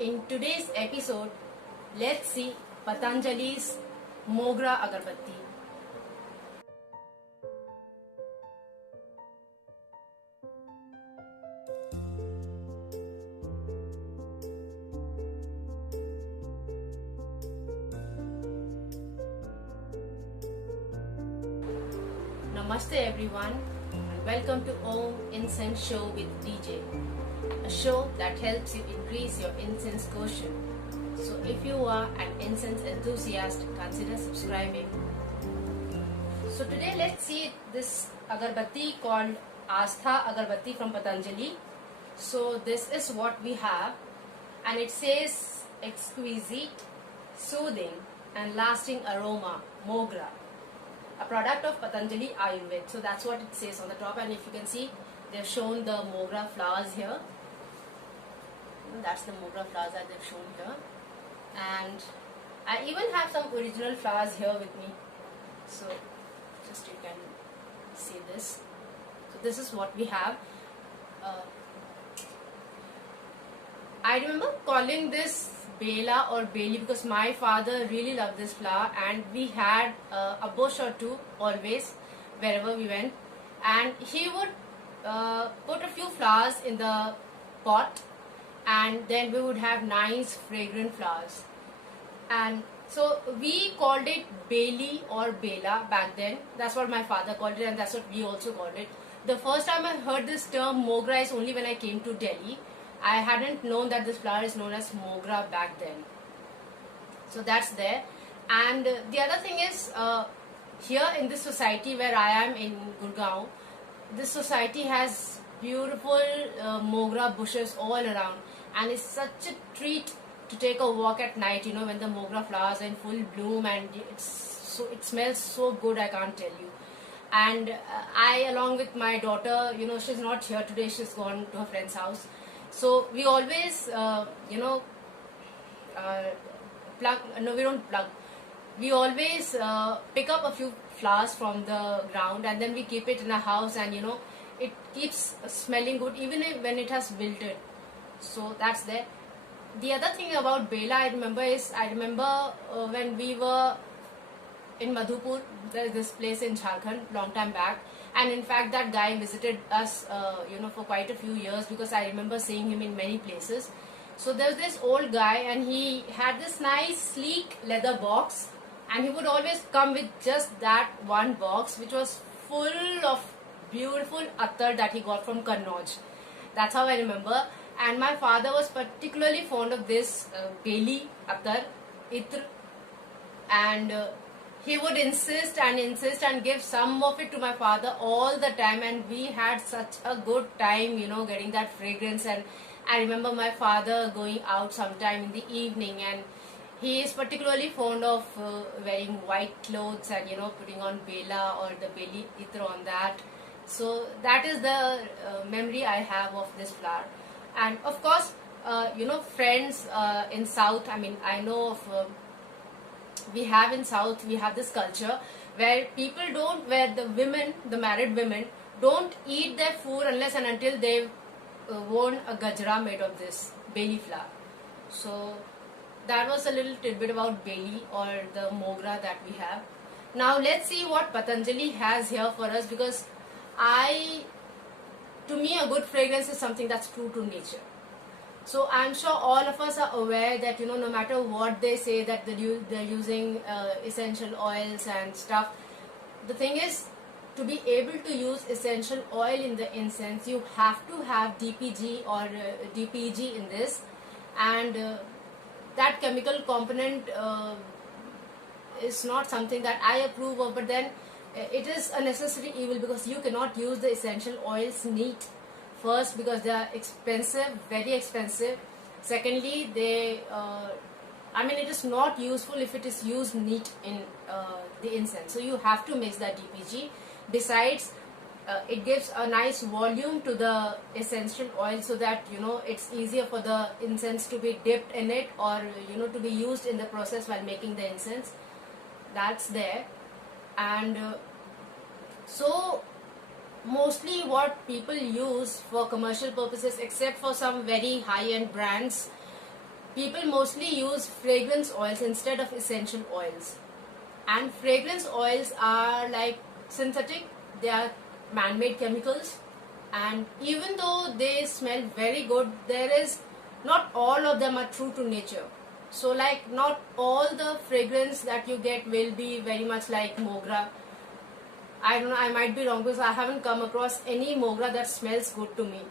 In today's episode, let's see Patanjali's Mogra Agarbatti. Namaste everyone and welcome to Om Incense Show with DJ, a show that helps you increase your incense quotient. So if you are an incense enthusiast, consider subscribing. So today let's see this agarbatti called Astha Agarbatti from Patanjali. So this is what we have, and it says exquisite, soothing and lasting aroma, Mogra, a product of Patanjali Ayurveda. So that's what it says on the top, and if you can see, they've shown the Mogra flowers here. That's the Mogra flowers that they've shown here, and I even have some original flowers here with me. So just you can see this. So this is what we have. I remember calling this Bela or Bailey because my father really loved this flower, and we had a bush or two always wherever we went, and he would put a few flowers in the pot, and then we would have nice fragrant flowers, and so we called it Bailey or Bela back then. That's what my father called it, and that's what we also called it. The first time I heard this term Mogra is only when I came to Delhi. I hadn't known that this flower is known as Mogra back then. So that's there. And the other thing is, here in this society where I am in Gurgaon, this society has beautiful Mogra bushes all around, and it's such a treat to take a walk at night, when the Mogra flowers are in full bloom, and it smells so good, I can't tell you. And I, along with my daughter, she's not here today, she's gone to her friend's house. So we always, we always pick up a few flowers from the ground, and then we keep it in a house, and it keeps smelling good even when it has wilted. So that's there. The other thing about Bela I remember when we were in Madhupur, there's this place in Jharkhand long time back, and in fact that guy visited us for quite a few years, because I remember seeing him in many places. So there's this old guy, and he had this nice sleek leather box, and he would always come with just that one box, which was full of beautiful attar that he got from Kannauj. That's how I remember. And my father was particularly fond of this Bailey attar, Itr, and he would insist and give some of it to my father all the time, and we had such a good time, getting that fragrance. And I remember my father going out sometime in the evening, and he is particularly fond of wearing white clothes and putting on Bela or the Bailey Itr on that. So that is the memory I have of this flower. And of course, friends in South, I know of we have in South, we have this culture where the married women don't eat their food unless and until they've worn a gajra made of this Bailey flower. So that was a little tidbit about Bailey or the Mogra that we have. Now let's see what Patanjali has here for us, because to me a good fragrance is something that's true to nature. So I'm sure all of us are aware that no matter what they say that they're using essential oils and stuff, the thing is, to be able to use essential oil in the incense, you have to have DPG or DPG in this, and that chemical component is not something that I approve of, but then it is a necessary evil, because you cannot use the essential oils neat. First, because they are expensive, very expensive. Secondly, it is not useful if it is used neat in the incense. So you have to mix that DPG. Besides, it gives a nice volume to the essential oil, so that it's easier for the incense to be dipped in it, or to be used in the process while making the incense. That's there. And so mostly what people use for commercial purposes, except for some very high-end brands, people mostly use fragrance oils instead of essential oils. And fragrance oils are like synthetic, they are man-made chemicals, and even though they smell very good, there is not all of them are true to nature. So like not all the fragrance that you get will be very much like Mogra. I don't know, I might be wrong because I haven't come across any Mogra that smells good to me.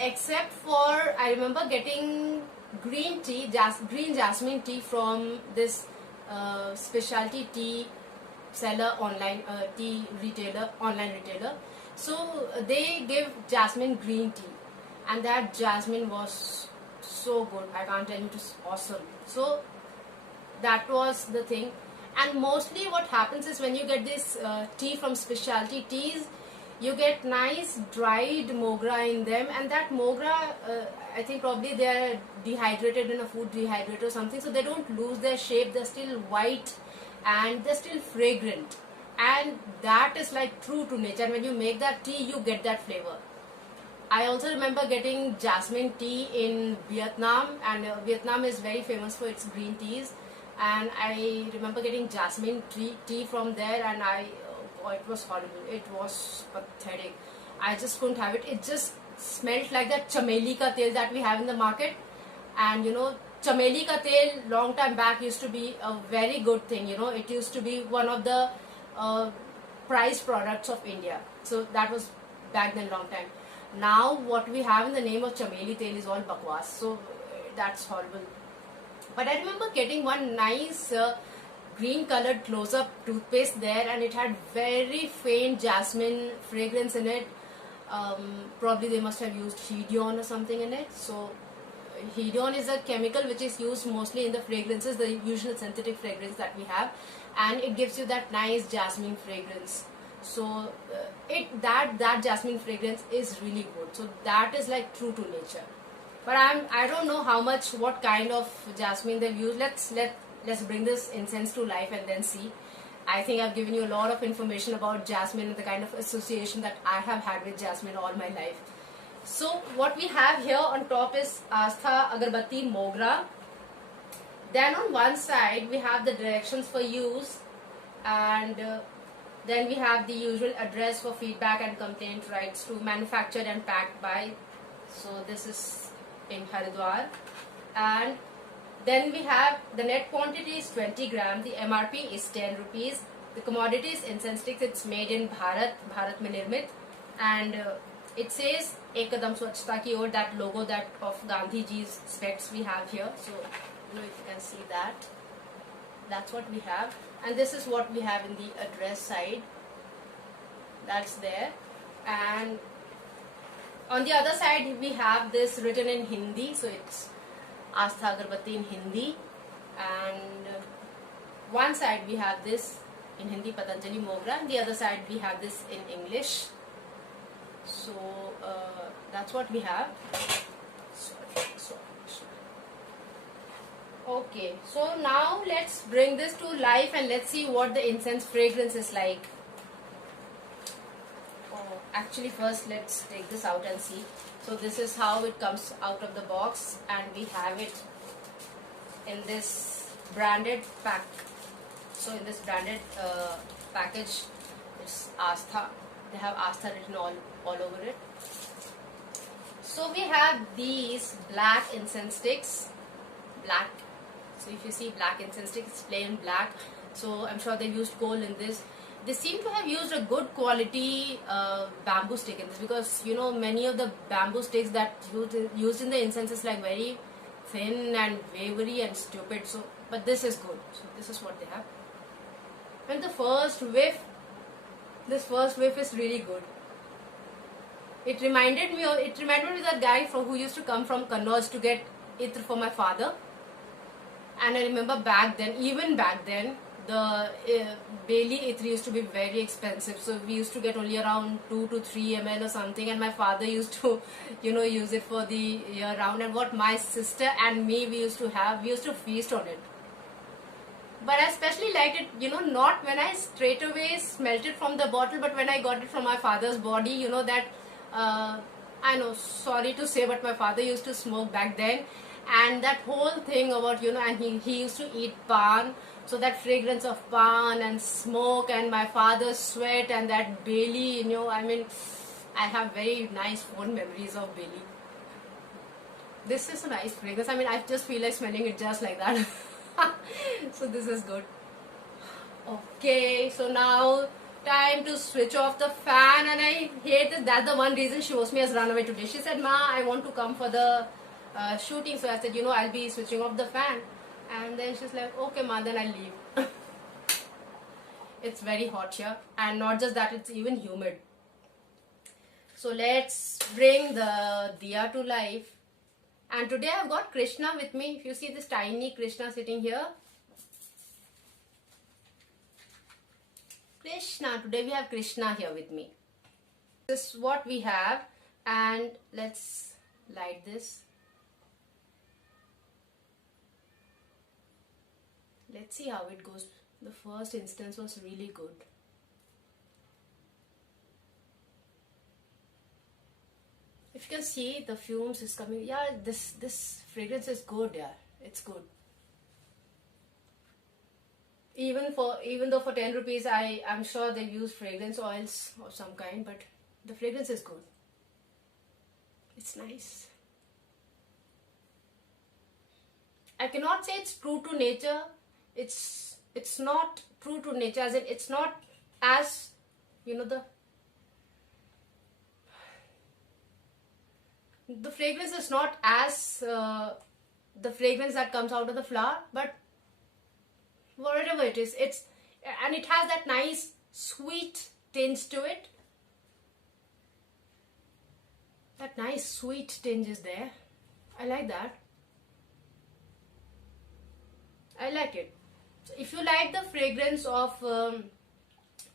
Except for, I remember getting green tea, green jasmine tea from this specialty tea seller online, online retailer. So they give jasmine green tea, and that jasmine was so good. I can't tell you, it was awesome. So that was the thing. And mostly what happens is when you get this tea from specialty teas, you get nice dried mogra in them, and that mogra, I think probably they are dehydrated in a food dehydrator or something, so they don't lose their shape, they're still white and they're still fragrant, and that is like true to nature. And when you make that tea, you get that flavor. I also remember getting jasmine tea in Vietnam, and Vietnam is very famous for its green teas, and I remember getting jasmine tea from there, and oh, it was horrible, it was pathetic. I just couldn't have it. It just smelled like that chameli ka tel that we have in the market. And you know, chameli ka tel long time back used to be a very good thing, you know, it used to be one of the prized products of India. So that was back then, long time. Now what we have in the name of chameli tel is all bakwas, so that's horrible. But I remember getting one nice green colored close-up toothpaste there, and it had very faint jasmine fragrance in it. Probably they must have used Hedion or something in it. So Hedion is a chemical which is used mostly in the fragrances, the usual synthetic fragrance that we have, and it gives you that nice jasmine fragrance. So that jasmine fragrance is really good. So that is like true to nature. But I don't know what kind of jasmine they've used. Let's bring this incense to life and then see. I think I've given you a lot of information about jasmine and the kind of association that I have had with jasmine all my life. So what we have here on top is Astha Agarbatti Mogra. Then on one side we have the directions for use, and then we have the usual address for feedback and complaint rights to manufactured and packed by. So this is in Haridwar, and then we have the net quantity is 20 gram, the MRP is 10 rupees, the commodity is incense sticks, it's made in Bharat mein Nirmit, and it says Ek Kadam Swachhta Ki Or, that logo that of Gandhi Ji's specs we have here. So you know, if you can see that, that's what we have, and this is what we have in the address side, that's there. And on the other side we have this written in Hindi, so it's Astha Agarbatti in Hindi, and one side we have this in Hindi, Patanjali Mogra, and the other side we have this in English. So that's what we have. Okay, so now let's bring this to life and let's see what the incense fragrance is like. Actually, first let's take this out and see. So this is how it comes out of the box, and we have it in this branded pack. So in this branded package, it's Astha. They have Astha written all over it. So we have these black incense sticks. Black. So if you see black incense sticks, it's plain black. So I'm sure they've used coal in this. They seem to have used a good quality bamboo stick in this, because you know, many of the bamboo sticks that used in the incense is like very thin and wavery and stupid. So, but this is good. So this is what they have. And the first whiff, this first whiff is really good. It reminded me of that guy who used to come from Kannauj to get itr for my father. And I remember even back then, the Bailey itr used to be very expensive, so we used to get only around 2 to 3 ml or something, and my father used to, you know, use it for the year round. And what my sister and me we used to feast on it. But I especially liked it, you know, not when I straight away smelt it from the bottle, but when I got it from my father's body, you know, that I know, sorry to say, but my father used to smoke back then, and that whole thing about, and he used to eat pan, so that fragrance of pan and smoke and my father's sweat and that Bailey, I mean, I have very nice fond memories of Bailey. This is a nice fragrance. I mean, I just feel like smelling it just like that. So this is good. Okay, so now time to switch off the fan, and I hate that. That's the one reason Shivosmi has run away today. She said, "Ma, I want to come for the shooting." So I said, I'll be switching off the fan. And then she's like, "Okay, Ma, then I'll leave." It's very hot here, and not just that, it's even humid. So let's bring the diya to life. And today I've got Krishna with me. If you see this tiny Krishna sitting here. Krishna, today we have Krishna here with me. This is what we have, and let's light this. Let's see how it goes. The first instance was really good. If you can see, the fumes is coming. Yeah, this fragrance is good. Yeah, it's good. Even though for 10 rupees, I'm sure they use fragrance oils of some kind, but the fragrance is good. It's nice. I cannot say it's true to nature. It's not true to nature, as in it's not as, the fragrance is not as the fragrance that comes out of the flower, but whatever it is, and it has that nice sweet tinge to it. That nice sweet tinge is there. I like that. I like it. So if you like the fragrance of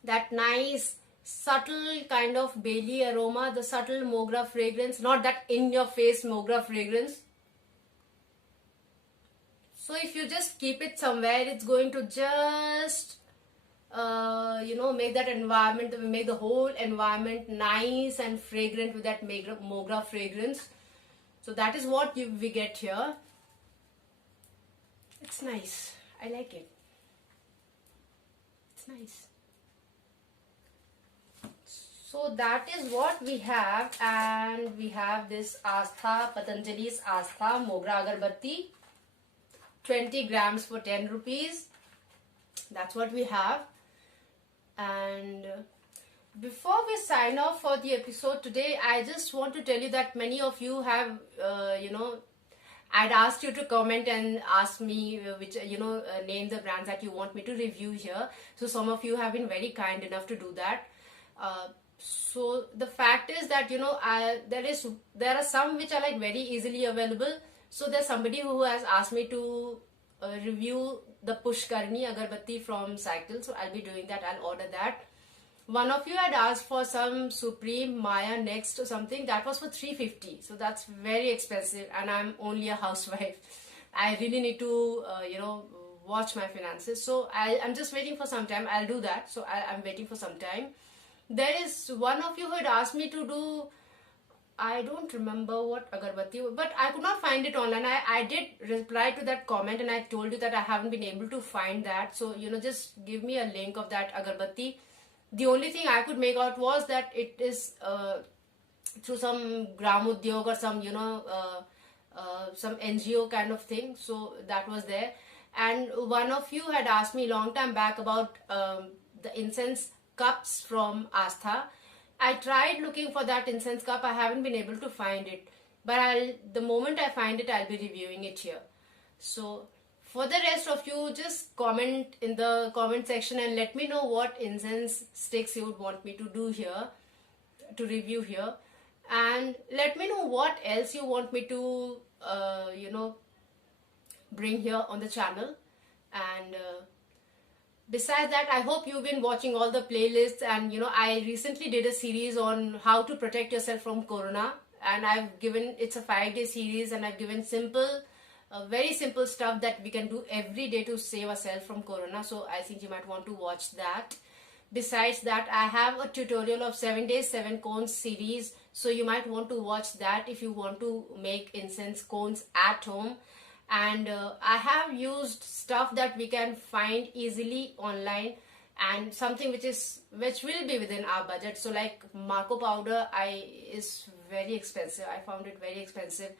that nice subtle kind of Bailey aroma, the subtle Mogra fragrance, not that in your face Mogra fragrance. So if you just keep it somewhere, it's going to just make that environment, make the whole environment nice and fragrant with that Mogra fragrance. So that is what we get here. It's nice. I like it. It's nice. So that is what we have, and we have this Astha, Patanjali's Astha Mogra Agarbatti, 20 grams for 10 rupees. That's what we have. And before we sign off for the episode today, I just want to tell you that many of you have, I'd asked you to comment and ask me which, name the brands that you want me to review here. So some of you have been very kind enough to do that. So the fact is that there are some which are like very easily available. So there's somebody who has asked me to review the Pushkarni Agarbatti from Cycle. So I'll be doing that. I'll order that. One of you had asked for some Supreme Maya Next or something. That was for 350. So that's very expensive, and I'm only a housewife. I really need to watch my finances. So I'm just waiting for some time. I'll do that. So I'm waiting for some time. There is one of you who had asked me to do, I don't remember what agarbatti, but I could not find it online. I did reply to that comment, and I told you that I haven't been able to find that. So, just give me a link of that agarbatti. The only thing I could make out was that it is through some Gram Udyog or some, some NGO kind of thing. So that was there. And one of you had asked me long time back about the incense cups from Astha. I tried looking for that incense cup. I haven't been able to find it. But the moment I find it, I'll be reviewing it here. So for the rest of you, just comment in the comment section and let me know what incense sticks you would want me to do here, to review here. And let me know what else you want me to, bring here on the channel. And besides that, I hope you've been watching all the playlists, and I recently did a series on how to protect yourself from Corona, and it's a 5-day series, and I've given very simple stuff that we can do every day to save ourselves from Corona. So I think you might want to watch that. Besides that, I have a tutorial of 7 days 7 cones series So you might want to watch that if you want to make incense cones at home. And I have used stuff that we can find easily online, and something which will be within our budget. So like Marco powder is very expensive. I found it very expensive.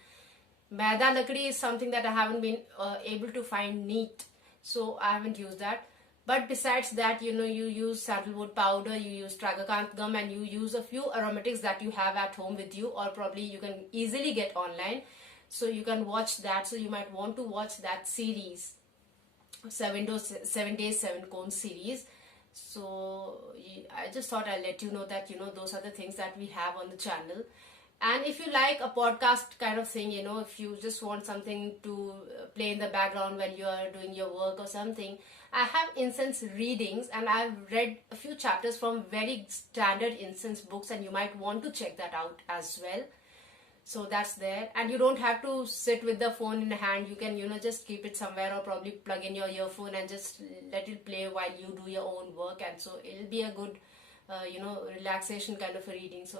Maida lakdi is something that I haven't been able to find neat, so I haven't used that. But besides that, you use sandalwood powder, you use tragacanth gum, and you use a few aromatics that you have at home with you, or probably you can easily get online. So you can watch that. So you might want to watch that series, 7 days 7 cones series. So I just thought I'll let you know that those are the things that we have on the channel. And if you like a podcast kind of thing, if you just want something to play in the background while you are doing your work or something, I have incense readings, and I've read a few chapters from very standard incense books, and you might want to check that out as well. So that's there, and you don't have to sit with the phone in hand. You can just keep it somewhere, or probably plug in your earphone and just let it play while you do your own work, and so it'll be a good relaxation kind of a reading. So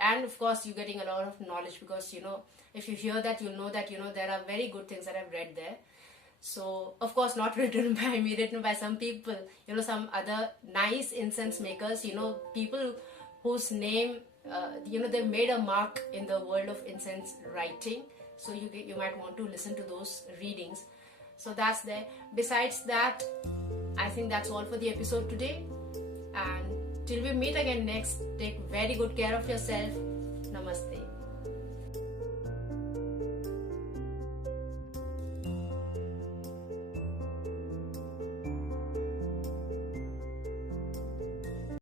and of course you're getting a lot of knowledge, because if you hear that, you'll know that there are very good things that I've read there. So of course not written by me, written by some people, some other nice incense makers, people whose name they made a mark in the world of incense writing. So you might want to listen to those readings. So that's there. Besides that, I think that's all for the episode today, and till we meet again next, take very good care of yourself. Namaste.